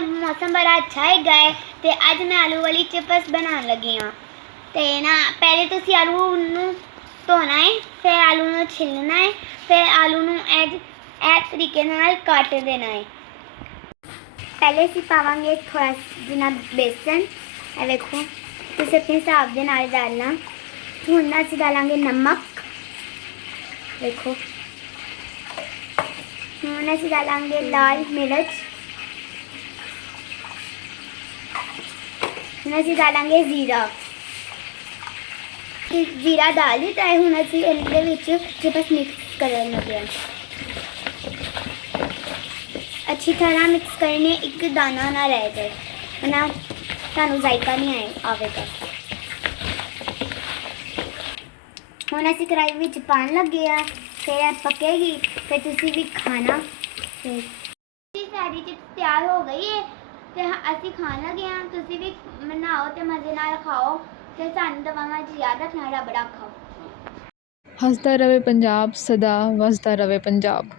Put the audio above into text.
मौसम बड़ा अच्छा हैगा है तो अज मैं आलू वाली चिप्स बनाने लगी हाँ। तो ना पहले तो आलू नूं धोना है, फिर आलू नूं छिलना है, फिर आलू नूं इस तरीके नाल कट देना है। पहले असीं पावांगे थोड़ा जिन्ना बेसन, ये देखो तुसीं अपने हिसाब दे नाल डालना। हुण असीं डालांगे नमक, देखो हुण असीं डालांगे लाल मिर्च, हुण असीं डालांगे जीरा। जीरा डाल दिता है, हुण असीं इहदे विच चिप्स मिक्स करन लगे हैं। अच्छी तरह मिक्स करने, एक दाना ना रह जाए वरना तुहानूं जायका नहीं आवेगा। हुण असीं कढ़ाई विच पाण लगे आ, फिर पकेगी फिर तुसीं भी खाना। साडी चिप्स तैयार हो गई है तो असीं खाण लगे हाँ। तुसीं भी बनाओ तो मज़े नाल खाओ ते सानूं दवावां 'च याद रखना, रब रखो। हसदा रवे पंजाब, सदा वसदा रवे पंजाब।